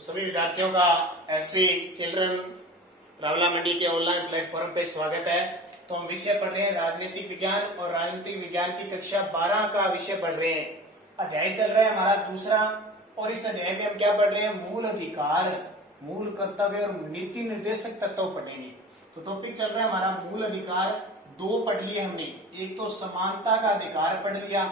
तो सभी विद्यार्थियों का एसवी चिल्ड्रन रावला मंडी के ऑनलाइन प्लेटफॉर्म पे स्वागत है। तो हम विषय पढ़ रहे हैं राजनीतिक विज्ञान और राजनीतिक विज्ञान की कक्षा 12 का विषय पढ़ रहे हैं। अध्याय चल रहा है हमारा दूसरा और इस अध्याय में हम क्या पढ़ रहे हैं? मूल अधिकार, मूल कर्तव्य और नीति निर्देशक तत्व पढ़ेंगे। तो टॉपिक चल रहा है हमारा मूल अधिकार। दो पढ़ लिए हमने, एक तो समानता का अधिकार पढ़ लिया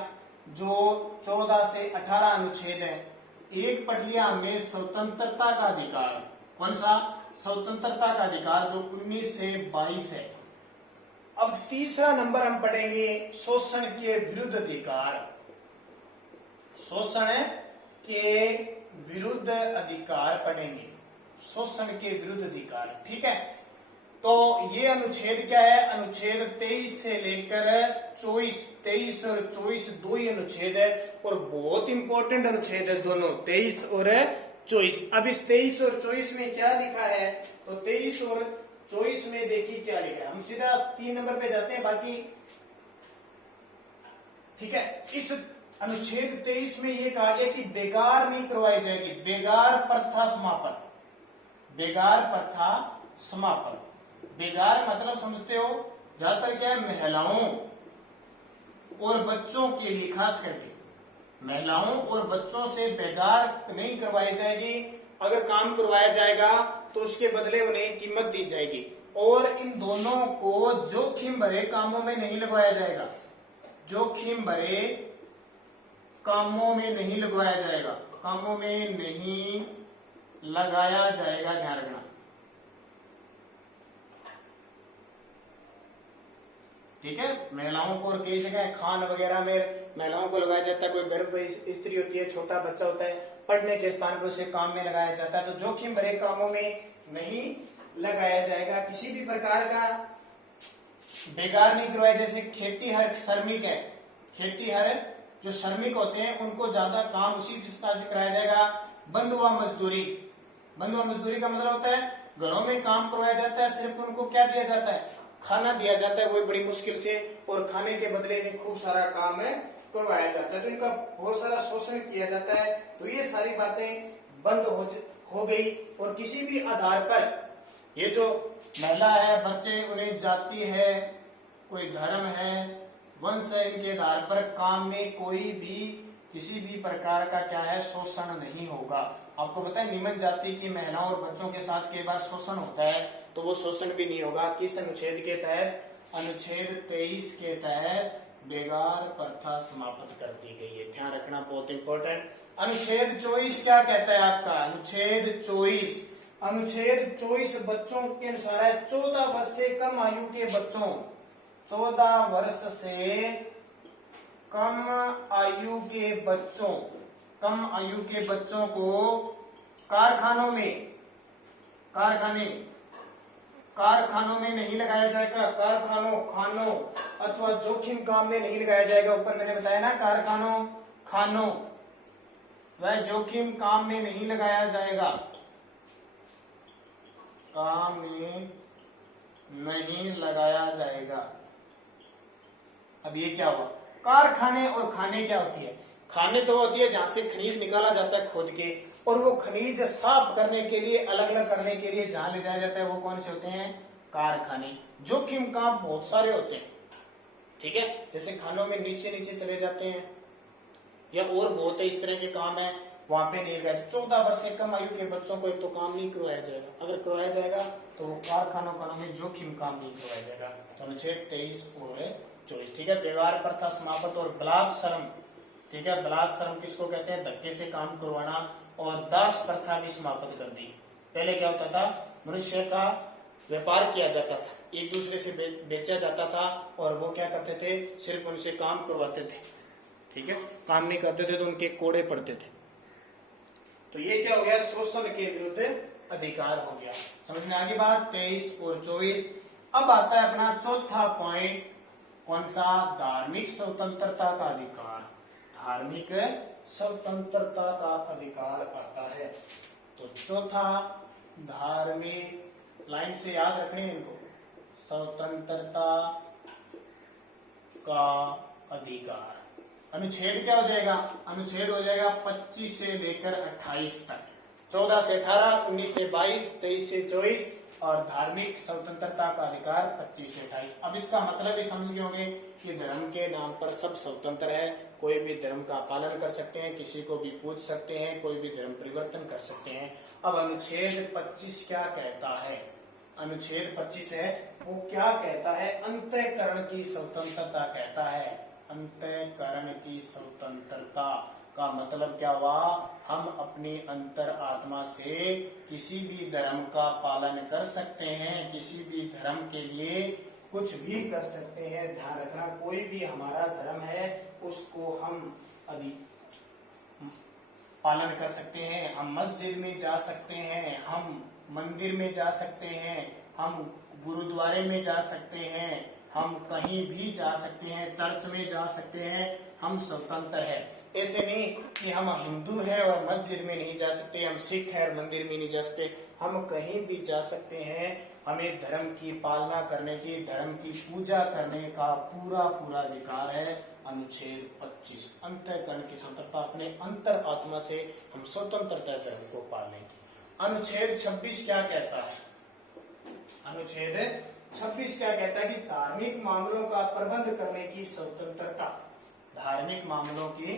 जो 14 से 18 अनुच्छेद है, एक पढ़ लिया हमने स्वतंत्रता का अधिकार। कौन सा? स्वतंत्रता का अधिकार जो 19 से 22 है। अब तीसरा नंबर हम पढ़ेंगे शोषण के विरुद्ध अधिकार। शोषण के विरुद्ध अधिकार पढ़ेंगे, शोषण के विरुद्ध अधिकार। ठीक है, तो ये अनुच्छेद क्या है? अनुच्छेद 23 से लेकर 24, 23 और 24 दो ही अनुच्छेद है और बहुत इंपॉर्टेंट अनुच्छेद है दोनों, 23 और 24। अब इस 23 और 24 में क्या लिखा है? तो 23 और 24 में देखिए क्या लिखा है। हम सीधा 3 नंबर पे जाते हैं बाकी। ठीक है, इस अनुच्छेद 23 में ये कहा गया कि बेगार नहीं करवाई जाएगी, बेगार प्रथा समापन। बेगार प्रथा समापन। बेगार मतलब समझते हो, ज्यादातर क्या है? महिलाओं और बच्चों के लिए, खास करके महिलाओं और बच्चों से बेगार नहीं करवाई जाएगी। अगर काम करवाया जाएगा तो उसके बदले उन्हें कीमत दी जाएगी और इन दोनों को जोखिम भरे कामों में नहीं लगवाया जाएगा। जोखिम भरे कामों में नहीं लगवाया जाएगा, कामों में नहीं लगाया जाएगा, ध्यान रखना। ठीक है, महिलाओं को और कई जगह खान वगैरह में महिलाओं को लगाया जाता है। कोई गर्भवती स्त्री होती है, छोटा बच्चा होता है, पढ़ने के स्थान पर उसे काम में लगाया जाता है। तो जोखिम भरे कामों में नहीं लगाया जाएगा। किसी भी प्रकार का बेगार नहीं करवाया। जैसे खेती हर श्रमिक है, खेती हर जो श्रमिक होते हैं उनको ज्यादा काम उसी प्रकार से कराया जाएगा। बंधुआ मजदूरी, बंधुआ मजदूरी का मतलब होता है घरों में काम करवाया जाता है, सिर्फ उनको क्या दिया जाता है? खाना दिया जाता है, वो बड़ी मुश्किल से, और खाने के बदले में खूब सारा काम करवाया जाता है। तो इनका बहुत सारा शोषण किया जाता है। तो ये सारी बातें बंद हो गई। और किसी भी आधार पर ये जो महिला है, बच्चे, उन्हें जाति है, कोई धर्म है, वंश है, इनके आधार पर काम में कोई भी किसी भी प्रकार का क्या है? शोषण नहीं होगा। आपको पता है निम्न जाति की महिलाओं और बच्चों के साथ कई बार शोषण होता है, तो वो शोषण भी नहीं होगा। किस अनुच्छेद के तहत? अनुच्छेद 23 के तहत बेगार प्रथा समाप्त कर दी गई है। ध्यान रखना, बहुत इंपॉर्टेंट। अनुच्छेद 24 क्या कहता है आपका? अनुच्छेद 24, अनुच्छेद 24 बच्चों के अनुसार है 14 वर्ष से कम आयु के बच्चों, 14 वर्ष से कम आयु के बच्चों, कम आयु के बच्चों को कारखानों में, कारखानों में नहीं लगाया जाएगा। कारखानों, खानों अथवा जोखिम काम में नहीं लगाया जाएगा। ऊपर मैंने बताया ना, कारखानों, खानों, वह जोखिम काम में नहीं लगाया जाएगा, काम में नहीं लगाया जाएगा। अब ये क्या हुआ? कारखाने और खाने क्या होती है? खाने तो होती है जहां से खनिज निकाला जाता है खोद के, और वो खनिज साफ करने के लिए, अलग अलग करने के लिए जहां ले जाया जाता है वो कौन से होते हैं? कारखाने। जोखिम काम बहुत सारे होते हैं। ठीक है, जैसे खानों में नीचे नीचे चले जाते हैं या और बहुत है इस तरह के काम है, वहां पे नहीं गए। 14 वर्ष से कम आयु के बच्चों को एक तो काम नहीं करवाया जाएगा, अगर करवाया जाएगा तो वो कारखानों में जोखिम काम नहीं करवाया जाएगा। तो अनुच्छेद 23 और 24। ठीक है, बेगार प्रथा समाप्त और बलात् श्रम। ठीक है, बलात् श्रम किसको कहते हैं? धक्के से काम करवाना। और दास प्रथा भी समाप्त कर दी। पहले क्या होता था? मनुष्य का व्यापार किया जाता था, एक दूसरे से बेचा जाता था और वो क्या करते थे? सिर्फ उनसे काम करवाते थे। ठीक है, काम नहीं करते थे तो उनके कोड़े पड़ते थे। तो ये क्या हो गया? शोषण के विरुद्ध अधिकार हो गया। समझ में आगे बात? 23 और 24। अब आता है अपना चौथा पॉइंट, कौन सा? धार्मिक स्वतंत्रता का अधिकार। धार्मिक स्वतंत्रता का अधिकार आता है। तो चौथा, धार्मिक, लाइन से याद रखने इनको, स्वतंत्रता का अधिकार। अनुच्छेद क्या हो जाएगा? अनुच्छेद हो जाएगा 25 से लेकर 28 तक। 14 से 18, 19 से 22, 23 से 24 और धार्मिक स्वतंत्रता का अधिकार 25 से 28। अब इसका मतलब ही समझ गए होंगे कि धर्म के नाम पर सब स्वतंत्र है, कोई भी धर्म का पालन कर सकते हैं, किसी को भी पूछ सकते हैं, कोई भी धर्म परिवर्तन कर सकते हैं। अब अनुच्छेद 25 क्या कहता है? अनुच्छेद 25 है वो क्या कहता है? अंतःकरण की स्वतंत्रता कहता है। अंतःकरण की स्वतंत्रता का मतलब क्या हुआ? हम अपनी अंतर आत्मा से किसी भी धर्म का पालन कर सकते हैं, किसी भी धर्म के लिए कुछ भी कर सकते हैं। ध्यान रखना, कोई भी हमारा धर्म है उसको हम पालन कर सकते हैं। हम मस्जिद में जा सकते हैं, हम मंदिर में जा सकते हैं, हम गुरुद्वारे में जा सकते हैं, हम कहीं भी जा सकते हैं, चर्च में जा सकते हैं, हम स्वतंत्र है। ऐसे नहीं कि हम हिंदू हैं और मस्जिद में नहीं जा सकते, हम सिख हैं और मंदिर में नहीं जा सकते, हम कहीं भी जा सकते हैं। हमें धर्म की पालना करने की, धर्म की पूजा करने का पूरा पूरा अधिकार है। अनुच्छेद 25 अंतःकरण की स्वतंत्रता, अपने अंतर आत्मा से हम स्वतंत्रता धर्म को पालने की। अनुच्छेद 26 क्या कहता है? अनुच्छेद 26 क्या कहता है कि धार्मिक मामलों का प्रबंध करने की स्वतंत्रता। धार्मिक मामलों के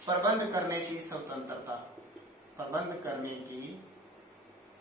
प्रबंध करने की स्वतंत्रता, प्रबंध करने की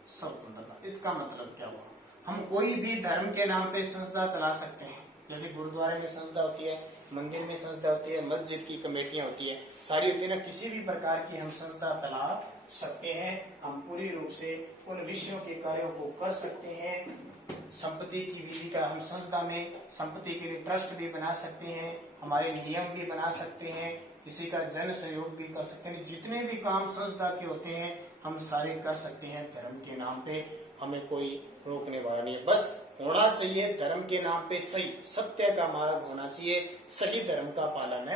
स्वतंत्रता। इसका मतलब क्या हुआ? हम कोई भी धर्म के नाम पे संस्था चला सकते हैं, जैसे गुरुद्वारे में संस्था होती है, मंदिर में संस्था होती है, मस्जिद की कमेटियां होती है, सारी होती है ना, किसी भी प्रकार की हम संस्था चला सकते हैं। हम पूरी रूप से उन विषयों के कार्यों को कर सकते हैं। संपत्ति की विधि का हम संस्था में संपत्ति के लिए ट्रस्ट भी बना सकते हैं, हमारे नियम भी बना सकते हैं, किसी का जन सहयोग भी कर सकते हैं। जितने भी काम संस्था के होते हैं हम सारे कर सकते हैं धर्म के नाम पे, हमें कोई रोकने वाला नहीं है। बस होना चाहिए धर्म के नाम पे सही सत्य का मार्ग होना चाहिए, सही धर्म का पालन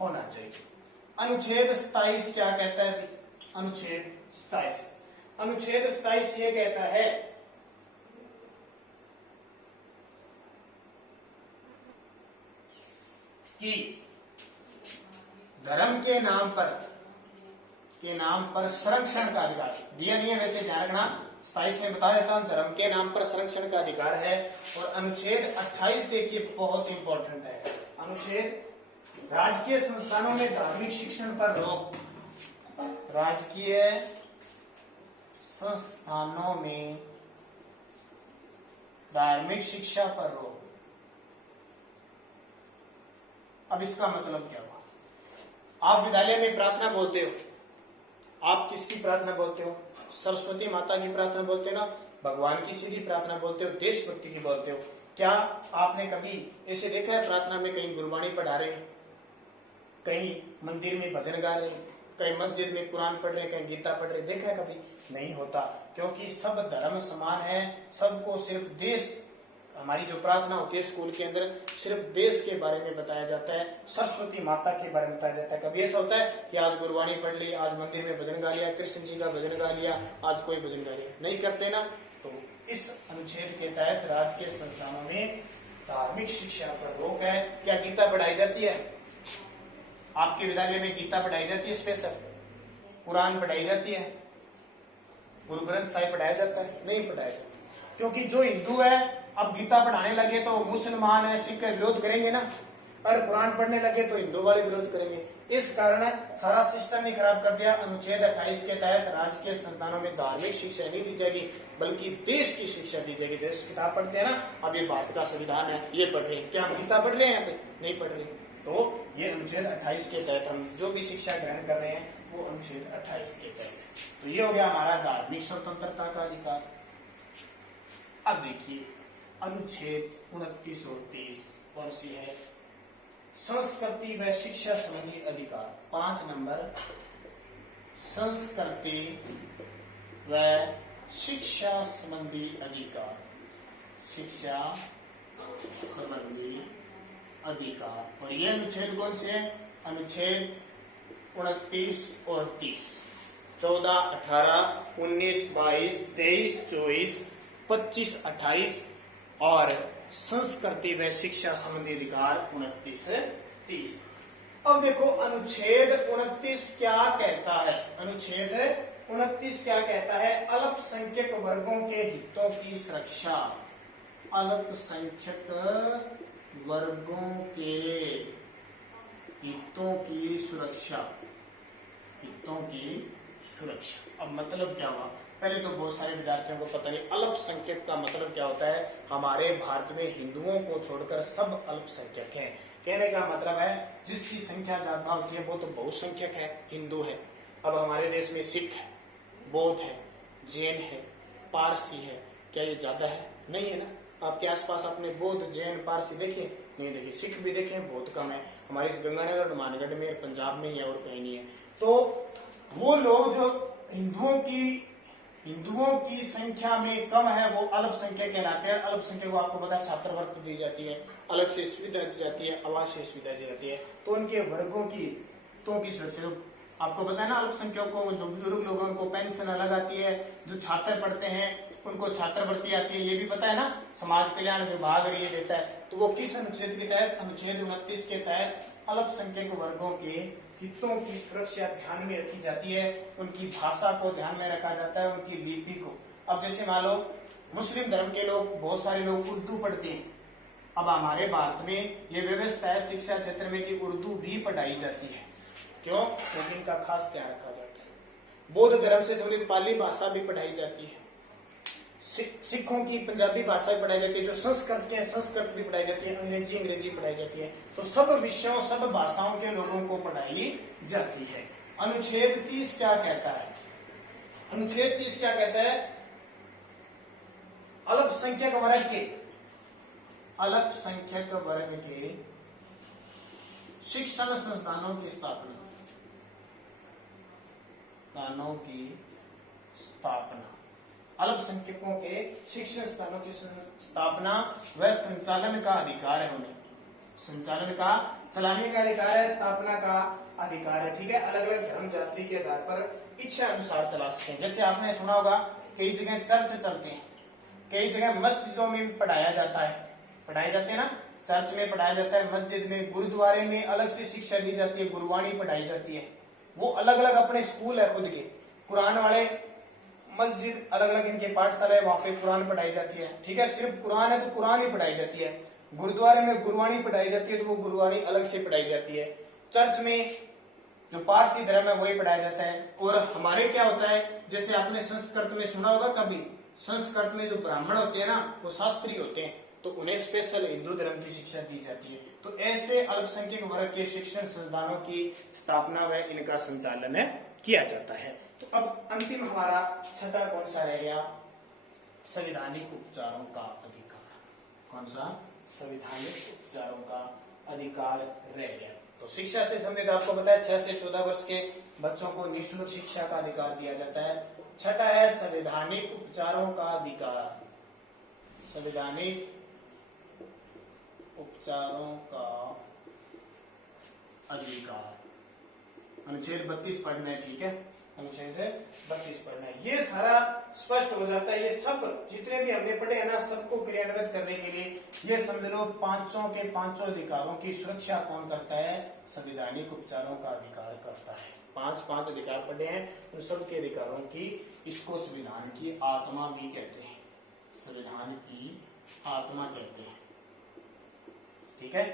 होना चाहिए। अनुच्छेद 27 क्या कहता है? अनुच्छेद 27 ये कहता है कि धर्म के नाम पर संरक्षण का अधिकार दिया नहीं है, वैसे ध्यान रखना 27 में बताया था धर्म के नाम पर संरक्षण का अधिकार है। और अनुच्छेद 28 देखिए बहुत इंपॉर्टेंट है। अनुच्छेद राजकीय संस्थानों में धार्मिक शिक्षण पर रोक। राजकीय संस्थानों में धार्मिक शिक्षा पर रोक। अब इसका मतलब क्या हुआ? आप विद्यालय में प्रार्थना बोलते हो, आप किसकी प्रार्थना बोलते हो? सरस्वती माता की प्रार्थना बोलते हो ना, भगवान की सीधी प्रार्थना बोलते हो, देशभक्ति की बोलते हो। क्या आपने कभी ऐसे देखा है प्रार्थना में कहीं गुरबाणी पढ़ा रहे, कहीं मंदिर में भजन गा रहे, कहीं मस्जिद में कुरान पढ़ रहे, कहीं गीता पढ़ रहे? देखा है कभी? नहीं होता, क्योंकि सब धर्म समान है। सबको सिर्फ देश, हमारी जो प्रार्थना होती है स्कूल के अंदर सिर्फ देश के बारे में बताया जाता है, सरस्वती माता के बारे में बताया जाता है। कभी ऐसा होता है कि आज गुरबाणी पढ़ ली, आज मंदिर में भजन गा लिया, कृष्ण जी का भजन गा लिया, आज कोई भजन गा लिया? नहीं करते ना। तो इस अनुच्छेद के तहत राजकीय संस्थानों में धार्मिक शिक्षा पर रोक है। क्या गीता पढ़ाई जाती है? आपके विद्यालय में गीता पढ़ाई जाती है? स्पेशल कुरान पढ़ाई जाती है? गुरु ग्रंथ साहिब पढ़ाया जाता है? नहीं पढ़ाया जाता, क्योंकि जो हिंदू है अब गीता पढ़ाने लगे तो मुसलमान है सिख का विरोध करेंगे ना, और कुरान पढ़ने लगे तो हिंदू वाले विरोध करेंगे। इस कारण सारा सिस्टम ही खराब कर दिया। अनुच्छेद 28 के तहत राजकीय संस्थानों में धार्मिक शिक्षा नहीं दी जाएगी, बल्कि देश की शिक्षा दी जाएगी। देश किताब पढ़ते हैं ना, अब ये भारत का संविधान है, ये पढ़ रहे हैं, क्या हम गीता पढ़ रहे हैं? यहाँ पे नहीं पढ़ रहे। तो ये अनुच्छेद 28 के तहत हम जो भी शिक्षा ग्रहण कर रहे हैं वो अनुच्छेद 28 के तहत। तो ये हो गया हमारा धार्मिक स्वतंत्रता का अधिकार। अब देखिए अनुच्छेद 29 और 30 कौन सी है? संस्कृति व शिक्षा संबंधी अधिकार। 5 नंबर, संस्कृति व शिक्षा संबंधी अधिकार। शिक्षा संबंधी अधिकार। और ये अनुच्छेद कौन से है? अनुच्छेद 29 और 30, 14, 18, 19, 22, 23, 24, 25, 28 और संस्कृति व शिक्षा संबंधी अधिकार 29, 30। अब देखो अनुच्छेद 29 क्या कहता है। अनुच्छेद 29 क्या कहता है? अल्पसंख्यक वर्गों के हितों की सुरक्षा। अल्पसंख्यक वर्गों के हितों की सुरक्षा। हितों की सुरक्षा। अब मतलब क्या हुआ? पहले तो बहुत सारे विद्यार्थियों को पता नहीं अल्पसंख्यक का मतलब क्या होता है। हमारे भारत में हिंदुओं को छोड़कर सब अल्पसंख्यक हैं। कहने का मतलब है जिसकी संख्या ज्यादा होती है वो तो बहुसंख्यक है, हिंदू है। अब हमारे देश में सिख है, बौद्ध है, जैन है, पारसी है, क्या ये ज्यादा है? नहीं है ना। आपके आसपास आपने बौद्ध, जैन, पारसी देखे? नहीं देखे। सिख भी देखे, बहुत कम है। हमारे इस गंगानगर, मानगढ़ में, पंजाब में ही है, और कहीं नहीं है। तो वो लोग जो हिंदुओं की संख्या में कम है वो अल्पसंख्यक कहलाते हैं। अल्पसंख्यक को आपको पता है छात्रवृत्ति दी जाती है, अलग से सुविधा दी जाती है, आवासीय सुविधा दी जाती है। तो उनके वर्गों की हितों की सुरक्षा। आपको पता है ना अल्पसंख्यकों को, जो बुजुर्ग लोग हैं उनको पेंशन अलग आती है, जो छात्र पढ़ते हैं उनको छात्रवृत्ति आती है, ये भी पता है ना। समाज कल्याण विभाग ये देता है। तो वो किस अनुच्छेद के तहत? अनुच्छेद 29 के तहत अल्पसंख्यक वर्गों के हितों की सुरक्षा ध्यान में रखी जाती है। उनकी भाषा को ध्यान में रखा जाता है, उनकी लिपि को। अब जैसे मान लो मुस्लिम धर्म के लोग, बहुत सारे लोग उर्दू पढ़ते हैं। अब हमारे भारत में ये व्यवस्था है शिक्षा क्षेत्र में कि उर्दू भी पढ़ाई जाती है। क्यों? क्योंकि इनका खास ध्यान रखा जाता है। बौद्ध धर्म से संबंधित पाली भाषा भी पढ़ाई जाती है। सिखों की पंजाबी भाषा भी पढ़ाई जाती है। जो संस्कृत के संस्कृत भी पढ़ाई जाती है। अंग्रेजी पढ़ाई जाती है। तो सब विषयों, सब भाषाओं के लोगों को पढ़ाई जाती है। अनुच्छेद 30 क्या कहता है? अनुच्छेद 30 क्या कहता है? अल्पसंख्यक वर्ग के शिक्षण संस्थानों की स्थापना। अल्पसंख्यकों के शिक्षण स्थानों की स्थापना व संचालन का अधिकार है उन्हें। संचालन का, चलाने का अधिकार है, स्थापना का अधिकार है। ठीक है। अलग अलग धर्म जाति के आधार पर इच्छा अनुसार चला सकते हैं। जैसे आपने सुना होगा कई जगह चर्च चलते हैं, कई जगह मस्जिदों में पढ़ाया जाता है। पढ़ाए जाते हैं ना, चर्च में पढ़ाया जाता है, मस्जिद में, गुरुद्वारे में अलग से शिक्षा दी जाती है, गुरबाणी पढ़ाई जाती है। वो अलग अलग अपने स्कूल है खुद के। कुरान वाले मस्जिद अलग अलग इनके पाठशाला है, वहां पे कुरान पढ़ाई जाती है। ठीक है। सिर्फ कुरान है तो कुरान ही पढ़ाई जाती है। गुरुद्वारे में गुरबाणी पढ़ाई जाती है तो वो गुरबाणी अलग से पढ़ाई जाती है। चर्च में जो पारसी धर्म है वही पढ़ाया जाता है। और हमारे क्या होता है, जैसे आपने संस्कृत में सुना होगा कभी, संस्कृत में जो ब्राह्मण होते हैं ना वो शास्त्री होते हैं, तो उन्हें स्पेशल हिंदू धर्म की शिक्षा दी जाती है। तो ऐसे अल्पसंख्यक वर्ग के शिक्षण संस्थानों की स्थापना व इनका संचालन किया जाता है। तो अब अंतिम हमारा छठा कौन सा रह गया? संवैधानिक उपचारों का अधिकार। कौन सा? संवैधानिक उपचारों का अधिकार रह गया। तो शिक्षा से संबंधित आपको पता है 6 से 14 वर्ष के बच्चों को निःशुल्क शिक्षा का अधिकार दिया जाता है। छठा है संवैधानिक उपचारों का अधिकार। संवैधानिक उपचारों का अधिकार। अनुच्छेद 32 पढ़ना है। ठीक है। अनुच्छेद 32 पढ़ना है। ये सारा स्पष्ट हो जाता है। ये सब जितने भी हमने पढ़े हैं ना, सबको क्रियान्वित करने के लिए ये समझ लो पांचों के पांचों अधिकारों की सुरक्षा कौन करता है? संवैधानिक उपचारों का अधिकार करता है। पांच अधिकार पढ़े हैं, उन सबके अधिकारों की, इसको संविधान की आत्मा भी कहते हैं। संविधान की आत्मा कहते हैं। ठीक है।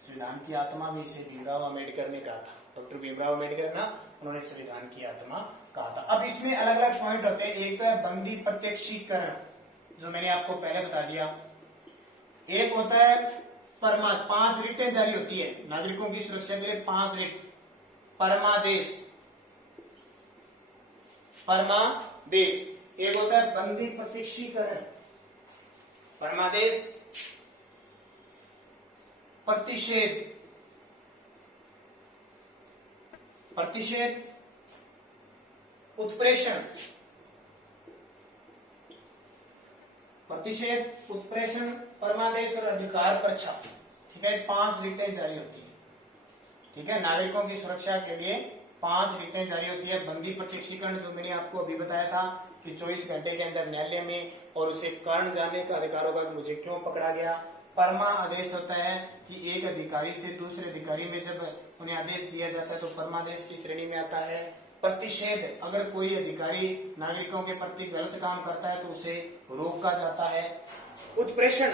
संविधान की आत्मा भी इसे भीमराव अम्बेडकर ने कहा था। डॉक्टर भीमराव अम्बेडकर ना, उन्होंने संविधान की आत्मा कहा था। अब इसमें अलग अलग पॉइंट होते हैं। एक तो है बंदी प्रत्यक्षीकरण, जो मैंने आपको पहले बता दिया। एक होता है 5 रिटें जारी होती है नागरिकों की सुरक्षा के लिए। 5 रिट। परमादेश। एक होता है बंदी प्रत्यक्षीकरण, परमादेश, प्रतिषेध, उत्प्रेषण। परमादेश और अधिकार परीक्षा। ठीक है। 5 रिटें जारी होती है। ठीक है। नागरिकों की सुरक्षा के लिए 5 रिटें जारी होती है। बंदी प्रत्यक्षीकरण जो मैंने आपको अभी बताया था कि 24 घंटे के अंदर न्यायालय में, और उसे कारण जानने का अधिकार होगा कि मुझे क्यों पकड़ा गया। परमा आदेश होता है कि एक अधिकारी से दूसरे अधिकारी में जब उन्हें आदेश दिया जाता है तो परमादेश की श्रेणी में आता है। प्रतिषेध, अगर कोई अधिकारी नागरिकों के प्रति गलत काम करता है तो उसे रोका जाता है। उत्प्रेषण,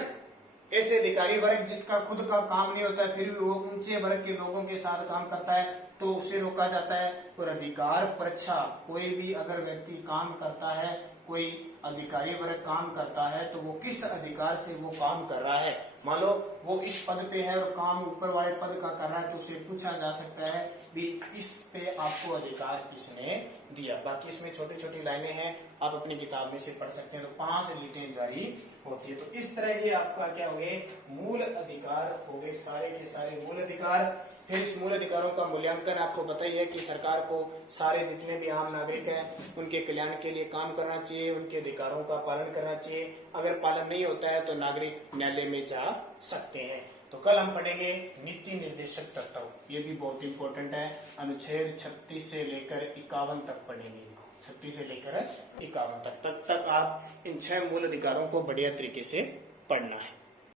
ऐसे अधिकारी वर्ग जिसका खुद का काम नहीं होता है फिर भी वो ऊंचे वर्ग के लोगों के साथ काम करता है तो उसे रोका जाता है। और अधिकार परीक्षा, कोई भी अगर व्यक्ति काम करता है, कोई अधिकारी वर्ग काम करता है तो वो किस अधिकार से वो काम कर रहा है। मान लो वो इस पद पे है और काम ऊपर वाले पद का कर रहा है तो उसे पूछा जा सकता है भी इस पे आपको अधिकार किसने दिया। बाकी इसमें छोटी छोटी लाइनें हैं, आप अपनी किताब में से पढ़ सकते हैं। तो 5 लीटें जारी होती है। तो इस तरह के आपका क्या हो गए, मूल अधिकार हो गए, सारे के सारे मूल अधिकार। फिर इस मूल अधिकारों का मूल्यांकन आपको पता ही है कि सरकार को सारे जितने भी आम नागरिक हैं उनके कल्याण के लिए काम करना चाहिए, उनके अधिकारों का पालन करना चाहिए। अगर पालन नहीं होता है तो नागरिक न्यायालय में जा सकते हैं। तो कल हम पढ़ेंगे नीति निर्देशक तत्व, ये भी बहुत इंपॉर्टेंट है। अनुच्छेद 36 से लेकर 51 तक पढ़ेंगे, 36 से लेकर 51 तक। तब तक आप इन 6 मूल अधिकारों को बढ़िया तरीके से पढ़ना है।